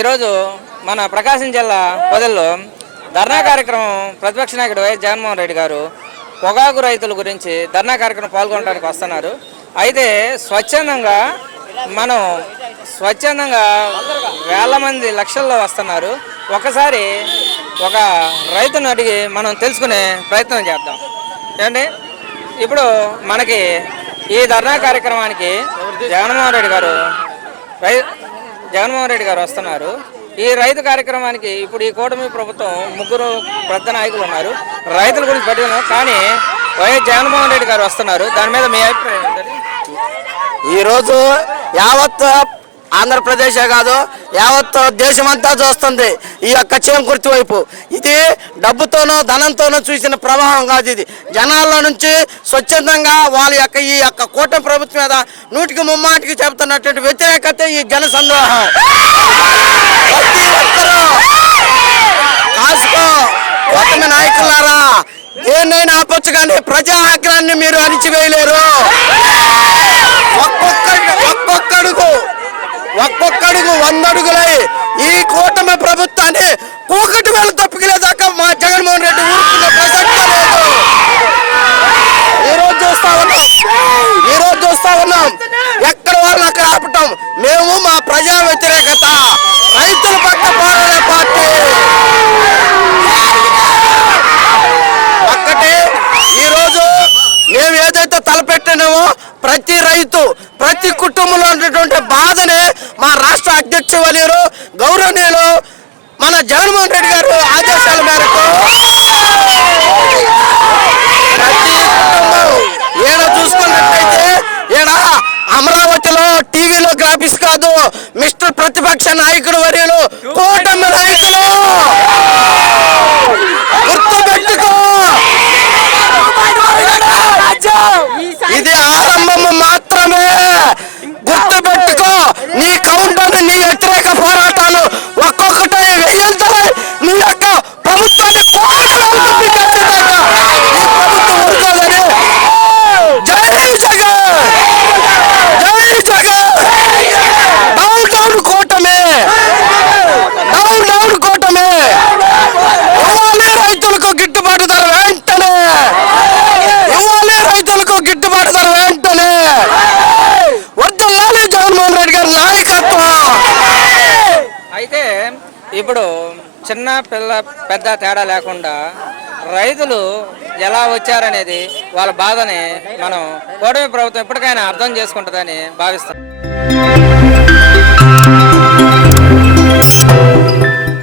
ఈరోజు మన ప్రకాశం జిల్లా పొదల్లో ధర్నా కార్యక్రమం ప్రతిపక్ష నాయకుడు వైఎస్ జగన్మోహన్ రెడ్డి గారు పొగాకు రైతుల గురించి ధర్నా కార్యక్రమం పాల్గొనడానికి వస్తున్నారు. అయితే స్వచ్ఛందంగా వేల మంది లక్షల్లో వస్తున్నారు. ఒకసారి ఒక రైతును అడిగి మనం తెలుసుకునే ప్రయత్నం చేద్దాం. ఏంటి ఇప్పుడు మనకి ఈ ధర్నా కార్యక్రమానికి జగన్మోహన్ రెడ్డి గారు వస్తున్నారు. ఈ రైతు కార్యక్రమానికి ఇప్పుడు ఈ కూటమి ప్రభుత్వం 3 పెద్ద నాయకులు ఉన్నారు. రైతుల గురించి పట్టుకున్నాం, కానీ వైఎస్ జగన్మోహన్ రెడ్డి గారు వస్తున్నారు. దాని మీద మీ అభిప్రాయం ఏంటంటే? ఈరోజు యావత్ ఆంధ్రప్రదేశే కాదు, యావత్ దేశమంతా చూస్తుంది ఈ యొక్క చేమకుర్తి వైపు. ఇది డబ్బుతోనో ధనంతోనో చూసిన ప్రవాహం కాదు. ఇది జనాల్లో నుంచి స్వచ్ఛందంగా వాళ్ళ యొక్క ఈ యొక్క కూటమి ప్రభుత్వం మీద 100కి 3 చెబుతున్నటువంటి వ్యతిరేకత ఈ జన సందోహం. ప్రతి ఒక్కరూ కాసుకో కూటమి నాయకులారా, దేన్నైనా ఆపొచ్చు, కానీ ప్రజా ఆగ్రహాన్ని మీరు అణిచివేయలేరు. ఒక్కొక్కడుగు 100 అడుగులై ఈ కూటమి ప్రభుత్వాన్ని కూకటి వేలు తప్పుకెళ్ళేదాకా మా జగన్మోహన్ రెడ్డి ఊరుకునే ప్రసక్తే లేదు. ఈరోజు చూస్తా ఉన్నాం ఎక్కడ వాళ్ళని అక్కడ ఆపటం. మేము మా ప్రజా వ్యతిరేకత, రైతుల పక్క పోరాడే పార్టీ. ఒక్కటి ఈరోజు మేము ఏదైతే తలపెట్టినామో ప్రతి రైతు, ప్రతి కుటుంబంలో ఉన్నటువంటి బాధని మా రాష్ట్ర అధ్యక్షులు గౌరవనీయులు మన జగన్మోహన్ రెడ్డి గారు ఆదేశాల మేరకు ప్రతి కుటుంబం ఈడ చూసుకున్నట్లయితే ఈడ అమరావతిలో టీవీలో గ్రాఫిక్స్ కాదు, మిస్టర్ ప్రతిపక్ష నాయకుడు వర్యులు కూటమి నాయకులు గుర్తుపెట్టుకో. ఇది ఆరంభము మాత్రమే, గుర్తుపెట్టుకో. నీ కౌంటర్, నీ వ్యతిరేక పోరాటాలు ఒక్కొక్కటే వెయ్యంతలే నీ యొక్క ప్రభుత్వాన్ని జై జగన్, జై జగన్. డౌన్ కూటమి, డౌన్ కూటమి. ఇవ్వాలి రైతులకు గిట్టుబాటు ధర వెంటనే, ఇవ్వాలి రైతులకు గిట్టుబాటు ధర వెంటనే. వర్ధిల్లాలి జగన్మోహన్ రెడ్డి గారి నాయకత్వం. అయితే ఇప్పుడు చిన్న పిల్ల పెద్ద తేడా లేకుండా రైతులు ఎలా వచ్చారనేది, వాళ్ళ బాధని మనం కూటమి ప్రభుత్వం ఎప్పటికైనా అర్థం చేసుకుంటుందని భావిస్తాం.